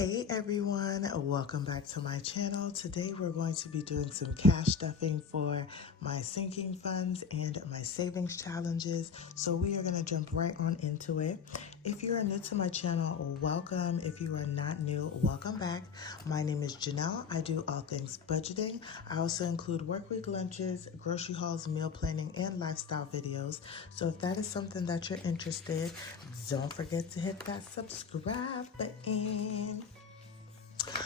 Hey everyone, welcome back to my channel. Today we're going to be doing some cash stuffing for my sinking funds and my savings challenges. So we are going to jump right on into it. If you are new to my channel, welcome. If you are not new, welcome back. My name is Janelle. I do all things budgeting. I also include workweek lunches, grocery hauls, meal planning, and lifestyle videos. So if that is something that you're interested, don't forget to hit that subscribe button.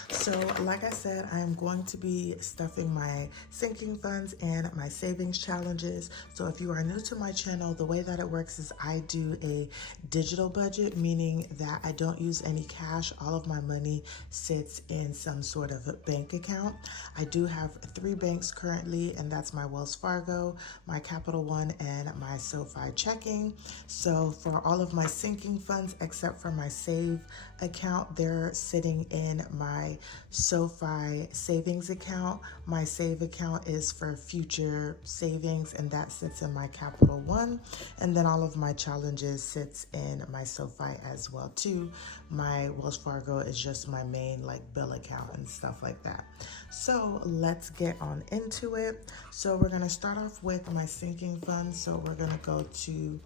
So like I said, I am going to be stuffing my sinking funds and my savings challenges. So if you are new to my channel, the way that it works is I do a digital budget, meaning that I don't use any cash. All of my money sits in some sort of bank account. I do have 3 banks currently, and that's my Wells Fargo, my Capital One, and my SoFi checking. So for all of my sinking funds, except for my save account, they're sitting in my SoFi savings account. My save account is for future savings, and that sits in my Capital One. And then all of my challenges sits in my SoFi as well too. My Wells Fargo is just my main bill account and stuff like that. So let's get on into it. So we're gonna start off with my sinking fund. So we're gonna go to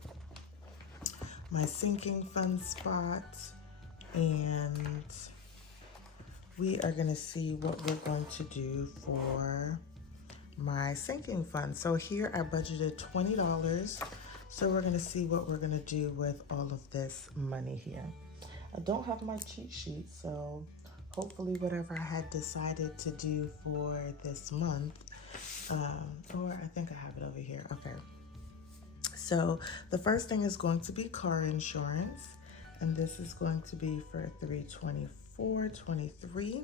my sinking fund spot, and we are going to see what we're going to do for my sinking fund. So here I budgeted $20. So we're going to see what we're going to do with all of this money here. I don't have my cheat sheet, so hopefully whatever I had decided to do for this month, or I think I have it over here. Okay. So the first thing is going to be car insurance, and this is going to be for $324.23.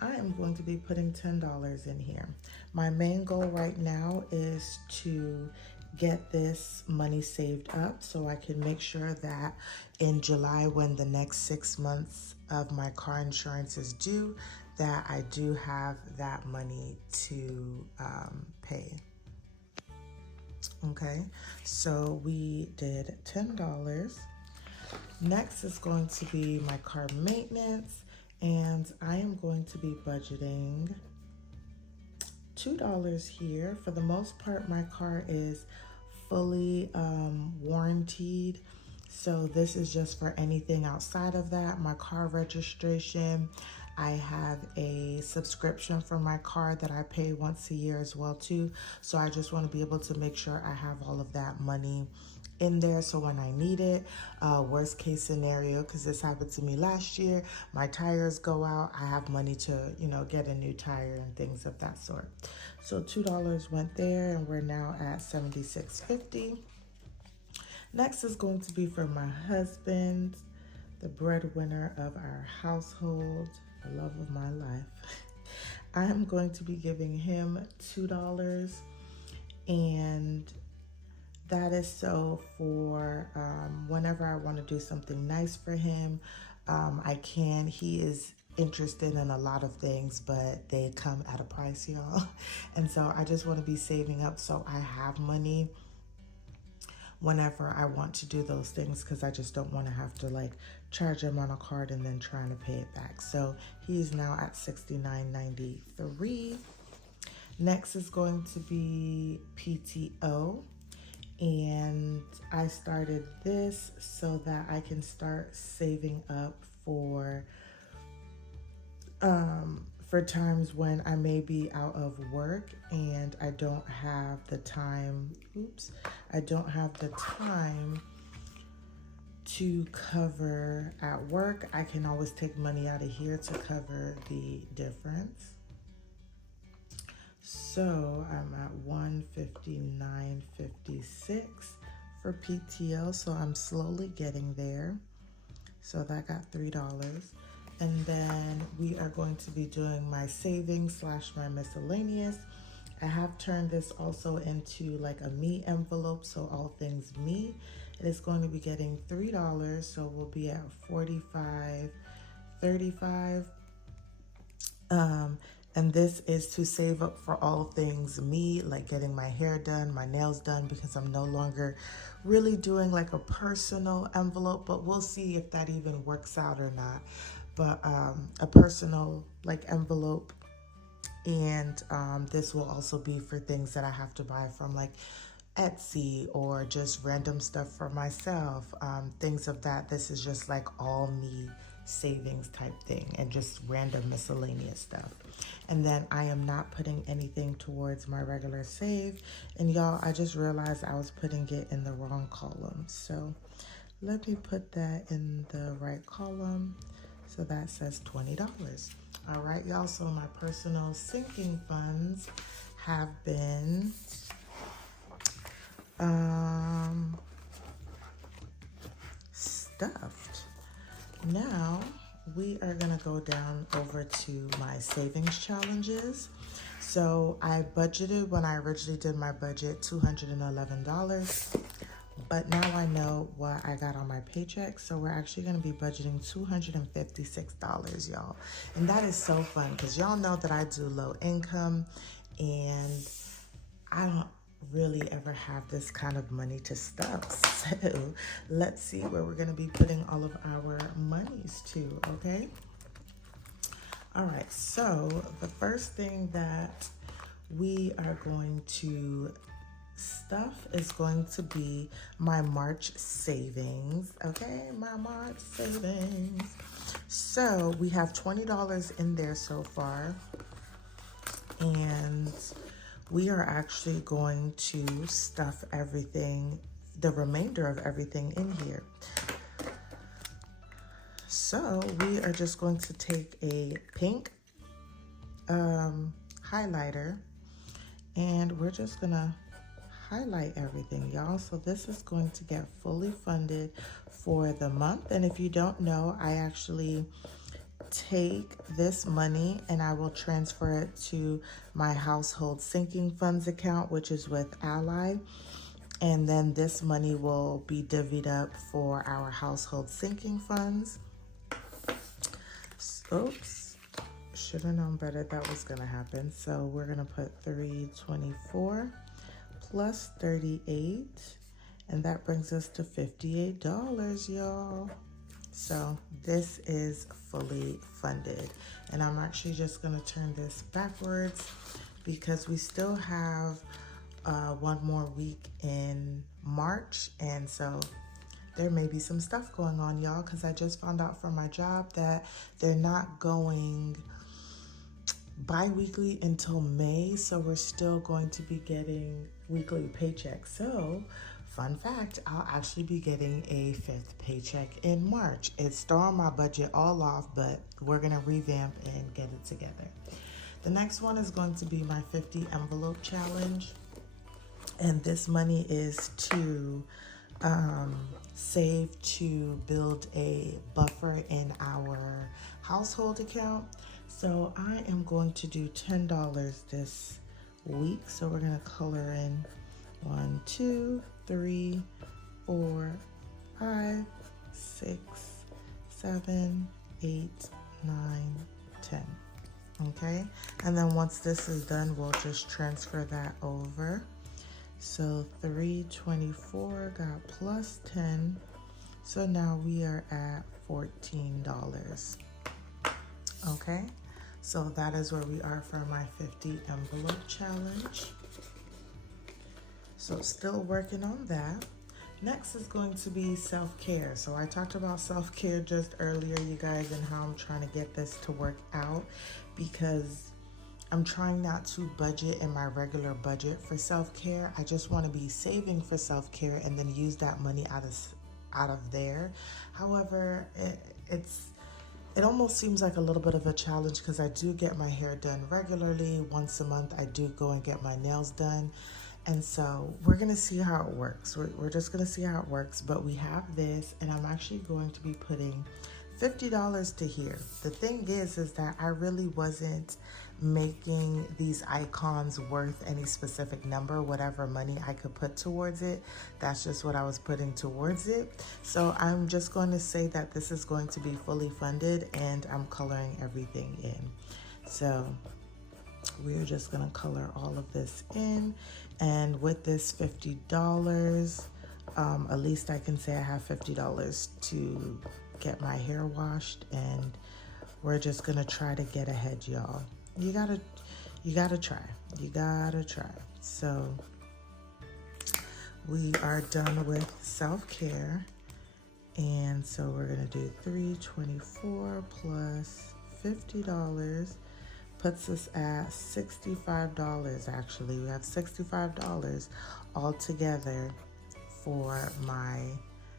I am going to be putting $10 in here. My main goal right now is to get this money saved up so I can make sure that in July, when the next 6 months of my car insurance is due, that I do have that money to pay. Okay, so we did $10. Next is going to be my car maintenance, and I am going to be budgeting $2 here. For the most part, my car is fully warranted, so this is just for anything outside of that. My car registration, I have a subscription for my car that I pay once a year as well too. So I just want to be able to make sure I have all of that money in there, so when I need it, worst case scenario, because this happened to me last year, my tires go out, I have money to, get a new tire and things of that sort. So $2 went there, and we're now at $76.50. Next is going to be for my husband, the breadwinner of our household, the love of my life. I am going to be giving him $2, and that is so for whenever I want to do something nice for him, I can. He is interested in a lot of things, but they come at a price, y'all. And so I just want to be saving up so I have money whenever I want to do those things, because I just don't want to have to charge him on a card and then trying to pay it back. So he's now at $69.93. Next is going to be PTO. And I started this so that I can start saving up for times when I may be out of work and I don't have the time, to cover at work. I can always take money out of here to cover the difference. So I'm at $159.56 for PTO, so I'm slowly getting there. So that got $3. And then we are going to be doing my savings / my miscellaneous. I have turned this also into a me envelope, so all things me. It is going to be getting $3, so we'll be at $45.35. And this is to save up for all things me, like getting my hair done, my nails done, because I'm no longer really doing a personal envelope, but we'll see if that even works out or not. but a personal like envelope. And this will also be for things that I have to buy from like Etsy or just random stuff for myself, things of that. This is just like all me savings type thing and just random miscellaneous stuff. And then I am not putting anything towards my regular save. And y'all, I just realized I was putting it in the wrong column. So let me put that in the right column. So that says $20. All right, y'all. So my personal sinking funds have been stuffed. Now we are gonna go down over to my savings challenges. So I budgeted, when I originally did my budget, $211. But now I know what I got on my paycheck, so we're actually going to be budgeting $256, y'all. And that is so fun because y'all know that I do low income and I don't really ever have this kind of money to stuff. So let's see where we're going to be putting all of our monies to, okay? All right, so the first thing that we are going to stuff is going to be my March savings. Okay, my March savings. So we have $20 in there so far, and we are actually going to stuff everything, the remainder of everything in here. So we are just going to take a pink highlighter, and we're just gonna highlight everything, y'all. So this is going to get fully funded for the month. And if you don't know, I actually take this money and I will transfer it to my household sinking funds account, which is with Ally. And then this money will be divvied up for our household sinking funds. Oops, should have known better that was gonna happen. So we're gonna put 324 plus 38, and that brings us to $58, y'all. So this is fully funded, and I'm actually just gonna turn this backwards because we still have one more week in March, and so there may be some stuff going on, y'all, because I just found out from my job that they're not going bi-weekly until May, so we're still going to be getting weekly paychecks. So fun fact, I'll actually be getting a 5th paycheck in March. It's throwing my budget all off, but we're gonna revamp and get it together. The next one is going to be my 50 envelope challenge, and this money is to save to build a buffer in our household account. So I am going to do $10 this week. So we're going to color in 1, 2, 3, 4, 5, 6, 7, 8, 9, 10. Okay, and then once this is done, we'll just transfer that over. So 324 got plus 10. So now we are at $14. Okay, so that is where we are for my 50 envelope challenge. So still working on that. Next is going to be self-care. So I talked about self-care just earlier, you guys, and how I'm trying to get this to work out because I'm trying not to budget in my regular budget for self-care. I just want to be saving for self-care and then use that money out of there. However, it almost seems like a little bit of a challenge because I do get my hair done regularly. Once a month, I do go and get my nails done. And so we're going to see how it works. We're just going to see how it works. But we have this, and I'm actually going to be putting $50 to here. The thing is that I really wasn't making these icons worth any specific number. Whatever money I could put towards it, that's just what I was putting towards it. So I'm just going to say that this is going to be fully funded, and I'm coloring everything in. So we're just going to color all of this in, and with this $50, at least I can say I have $50 to get my hair washed and we're just gonna try to get ahead, y'all. You gotta try. You gotta try. So we are done with self-care. And so we're gonna do $324 plus $50 puts us at $65 actually. We have $65 altogether for my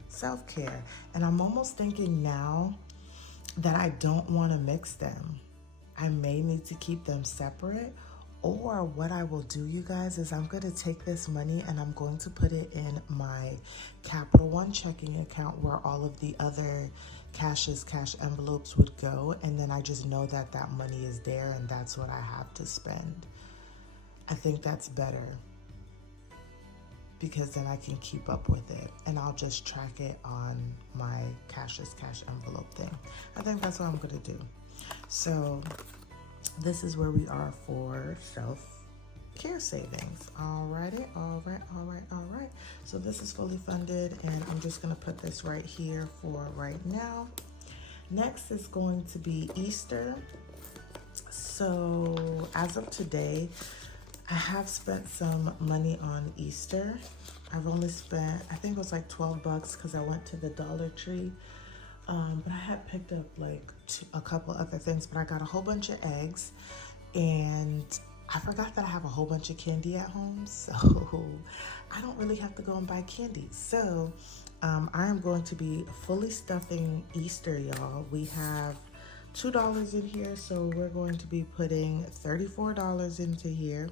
self-care. And I'm almost thinking now that I don't want to mix them. I may need to keep them separate, or what I will do, you guys, is I'm going to take this money and I'm going to put it in my Capital One checking account where all of the other cash envelopes would go, and then I just know that that money is there and that's what I have to spend. I think that's better, because then I can keep up with it and I'll just track it on my Cashless cash envelope thing. I think that's what I'm going to do. So this is where we are for self-care savings. Alrighty, all right. So this is fully funded, and I'm just gonna put this right here for right now. Next is going to be Easter. So as of today, I have spent some money on Easter. I've only spent, I think it was like $12 because I went to the Dollar Tree. But I had picked up like a couple other things, but I got a whole bunch of eggs, and I forgot that I have a whole bunch of candy at home, so I don't really have to go and buy candy. So I am going to be fully stuffing Easter, y'all. We have $2 in here, so we're going to be putting $34 into here.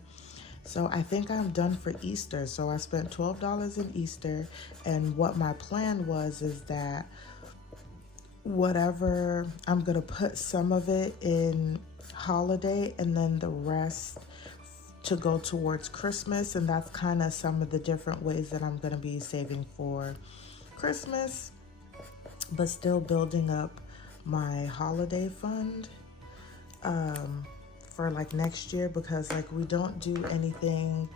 So I think I'm done for Easter. So I spent $12 in Easter, and what my plan was is that whatever, I'm gonna put some of it in holiday and then the rest to go towards Christmas. And that's kind of some of the different ways that I'm gonna be saving for Christmas, but still building up my holiday fund for like next year, because like we don't do anything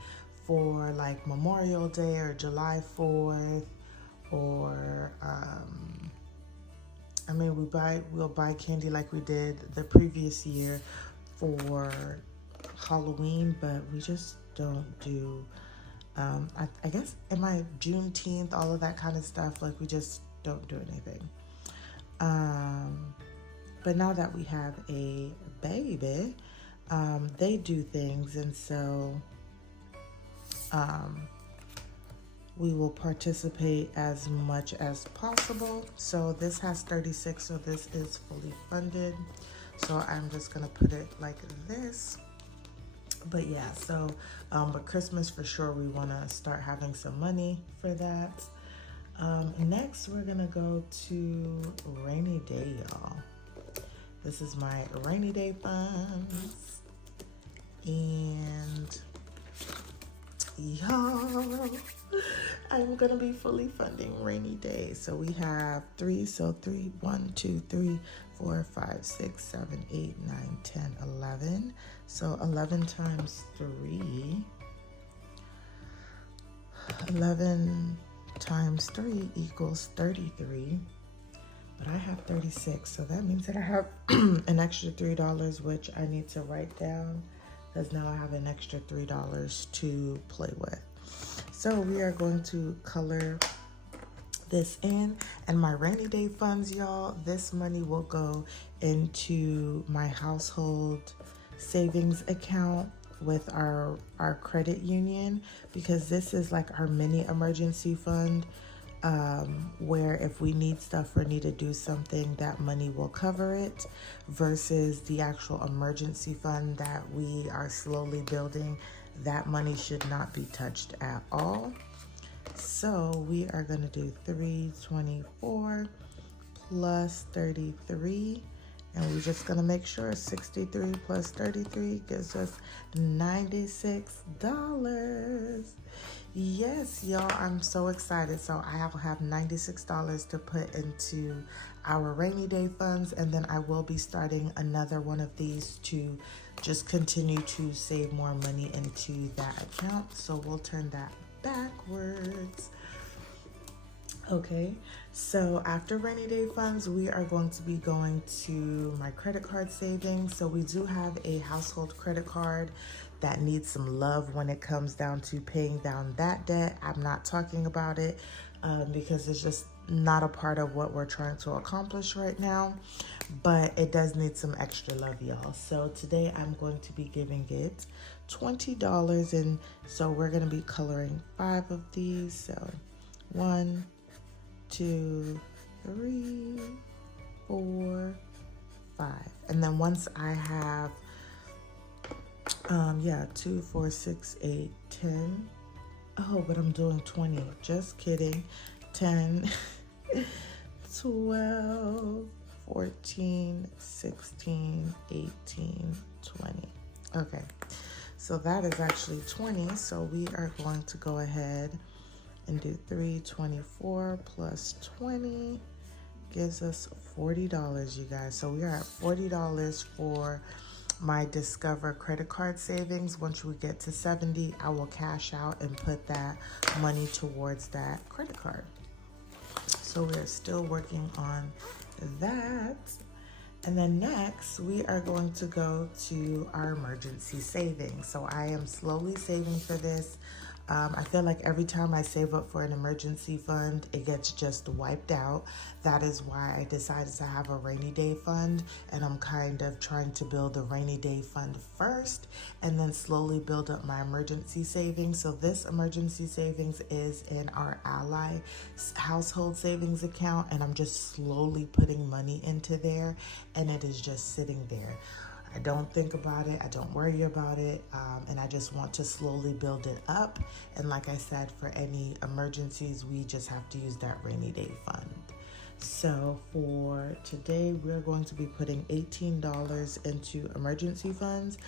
for like Memorial Day or July 4th, or I mean, we'll buy candy like we did the previous year for Halloween, but we just don't do, I guess in my Juneteenth, all of that kind of stuff, like we just don't do anything. But now that we have a baby, they do things, and so we will participate as much as possible. So this has 36, so this is fully funded. So I'm just gonna put it like this. But yeah, so but Christmas for sure, we wanna start having some money for that. Next, we're gonna go to rainy day, y'all. This is my rainy day funds. And y'all, I'm gonna be fully funding rainy day. So we have 3, so 3, 1, 2, 3, 4, 5, 6, 7, 8, 9, 10, 11. So 11 times 3, 11 times 3 equals 33. But I have 36, so that means that I have an extra $3, which I need to write down, because now I have an extra $3 to play with. So we are going to color this in, and my rainy day funds, y'all, this money will go into my household savings account with our credit union, because this is like our mini emergency fund, where if we need stuff or need to do something, that money will cover it, versus the actual emergency fund that we are slowly building. That money should not be touched at all. So we are going to do 324 plus 33, and we're just going to make sure 63 plus 33 gives us $96. Yes, y'all, I'm so excited. So I will have $96 to put into our rainy day funds, and then I will be starting another one of these to just continue to save more money into that account. So we'll turn that backwards. Okay, so after rainy day funds, we are going to be going to my credit card savings. So we do have a household credit card that needs some love when it comes down to paying down that debt. I'm not talking about it because it's just not a part of what we're trying to accomplish right now, but it does need some extra love, y'all. So today I'm going to be giving it $20, and so we're going to be coloring 5 of these. So 1, 2, 3, 4, 5. And then once I have 2, 4, 6, 8, 10. Oh, but I'm doing 20. Just kidding. 10, 12, 14, 16, 18, 20. Okay. So that is actually 20. So we are going to go ahead and do 324 plus 20 gives us $40, you guys. So we are at $40 for my Discover credit card savings. Once we get to 70, I will cash out and put that money towards that credit card. So we're still working on that. And then next, we are going to go to our emergency savings. So I am slowly saving for this. I feel like every time I save up for an emergency fund, it gets just wiped out. That is why I decided to have a rainy day fund, and I'm kind of trying to build a rainy day fund first and then slowly build up my emergency savings. So this emergency savings is in our Ally household savings account, and I'm just slowly putting money into there, and it is just sitting there. I don't think about it, I don't worry about it, and I just want to slowly build it up. And like I said, for any emergencies, we just have to use that rainy day fund. So for today, we're going to be putting $18 into emergency funds.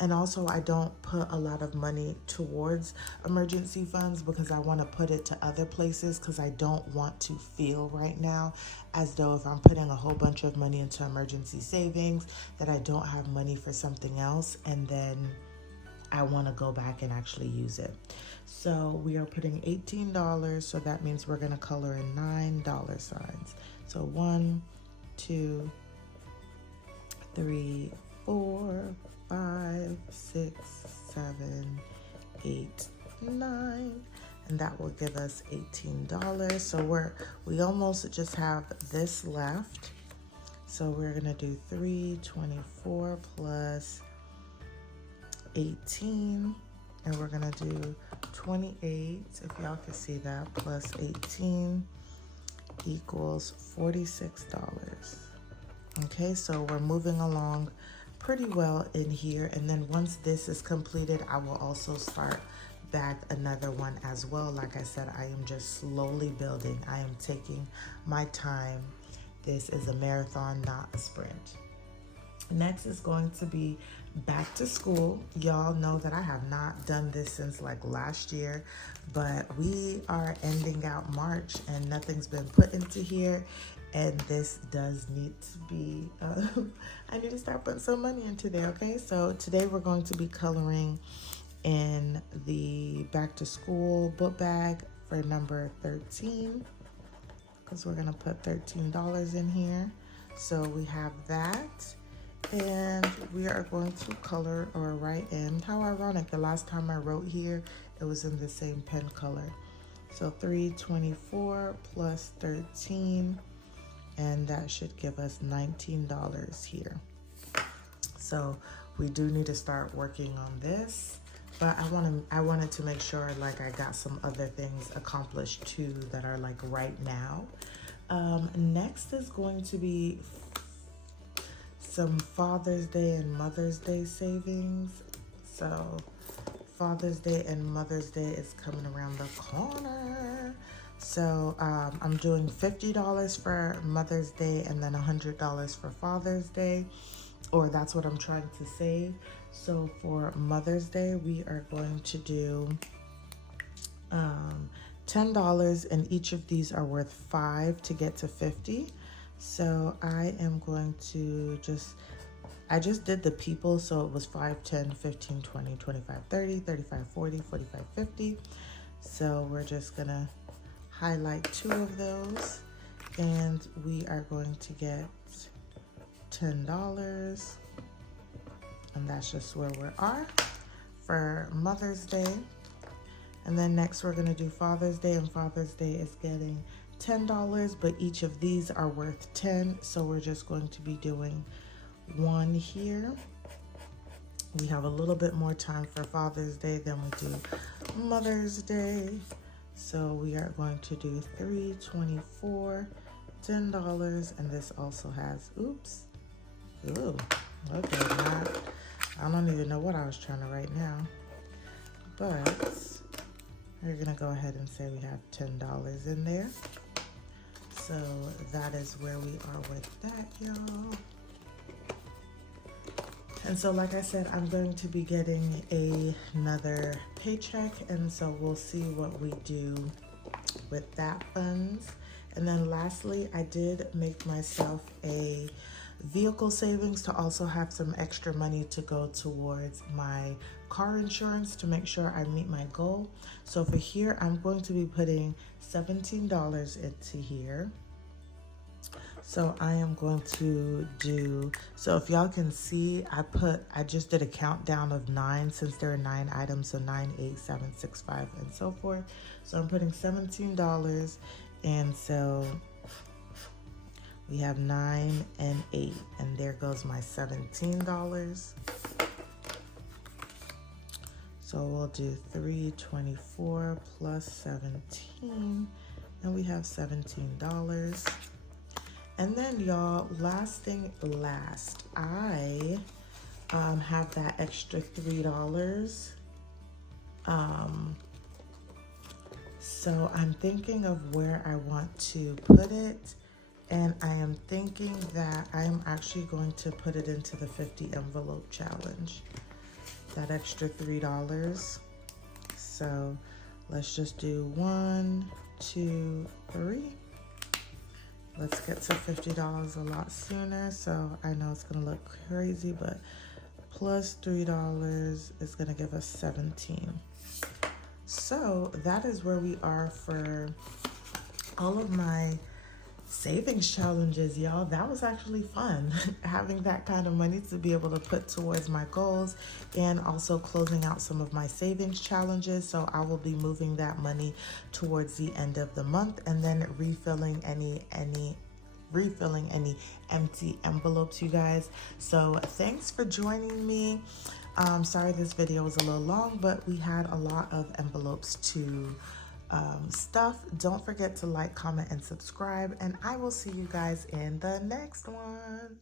And also, I don't put a lot of money towards emergency funds because I want to put it to other places, because I don't want to feel right now as though if I'm putting a whole bunch of money into emergency savings that I don't have money for something else, and then I want to go back and actually use it. So we are putting $18, so that means we're going to color in $9 signs. So 1, 2, 3, 4, 5, 6, 7, 8, 9. And that will give us $18. So we almost just have this left. So we're going to do 324 plus 18, and we're gonna do 28, if y'all can see that, plus 18 equals $46. Okay, so we're moving along pretty well in here. And then once this is completed, I will also start back another one as well. Like I said, I am just slowly building. I am taking my time. This is a marathon, not a sprint. Next is going to be back to school. Y'all know that I have not done this since like last year, but we are ending out March and nothing's been put into here. And this does need to be, I need to start putting some money into there, okay? So today we're going to be coloring in the back to school book bag for number 13, because we're gonna put $13 in here. So we have that. And we are going to color or write in. How ironic, the last time I wrote here, it was in the same pen color. So 324 plus 13, and that should give us $19 here. So we do need to start working on this, but I wanted to make sure like I got some other things accomplished too that are like right now. Next is going to be some Father's Day and Mother's Day savings. So Father's Day and Mother's Day is coming around the corner. So I'm doing $50 for Mother's Day and then $100 for Father's Day, or that's what I'm trying to save. So for Mother's Day, we are going to do $10, and each of these are worth 5 to get to 50. So I am going to I just did the people, so it was 5, 10, 15, 20, 25, 30, 35, 40, 45, 50. So we're just gonna highlight 2 of those, and we are going to get $10. And that's just where we are for Mother's Day. And then next we're gonna do Father's Day, and Father's Day is getting $10, but each of these are worth 10. So we're just going to be doing 1 here. We have a little bit more time for Father's Day than we do Mother's Day. So we are going to do 3, 24, $10, and this also has, oops, ooh, okay, I don't even know what I was trying to write now, but we're gonna go ahead and say we have $10 in there. So that is where we are with that, y'all. And so like I said, I'm going to be getting another paycheck, and so we'll see what we do with that funds. And then lastly, I did make myself a vehicle savings to also have some extra money to go towards my car insurance to make sure I meet my goal. So for here, I'm going to be putting $17 into here. So I am going to do, so if y'all can see, I just did a countdown of 9 since there are 9 items, so 9, 8, 7, 6, 5, and so forth. So I'm putting $17, and so we have 9 and 8, and there goes my $17. So we'll do 324 plus 17, and we have $17. And then y'all, last thing last, I have that extra $3. So I'm thinking of where I want to put it, and I am thinking that I'm actually going to put it into the 50 envelope challenge, that extra $3. So let's just do 1, 2, 3. Let's get to $50 a lot sooner. So I know it's gonna look crazy, but plus $3 is gonna give us 17. So that is where we are for all of my savings challenges, y'all. That was actually fun having that kind of money to be able to put towards my goals, and also closing out some of my savings challenges. So I will be moving that money towards the end of the month, and then refilling any empty envelopes, you guys. So thanks for joining me. Sorry this video was a little long, but we had a lot of envelopes to stuff. Don't forget to like, comment, and subscribe, and I will see you guys in the next one.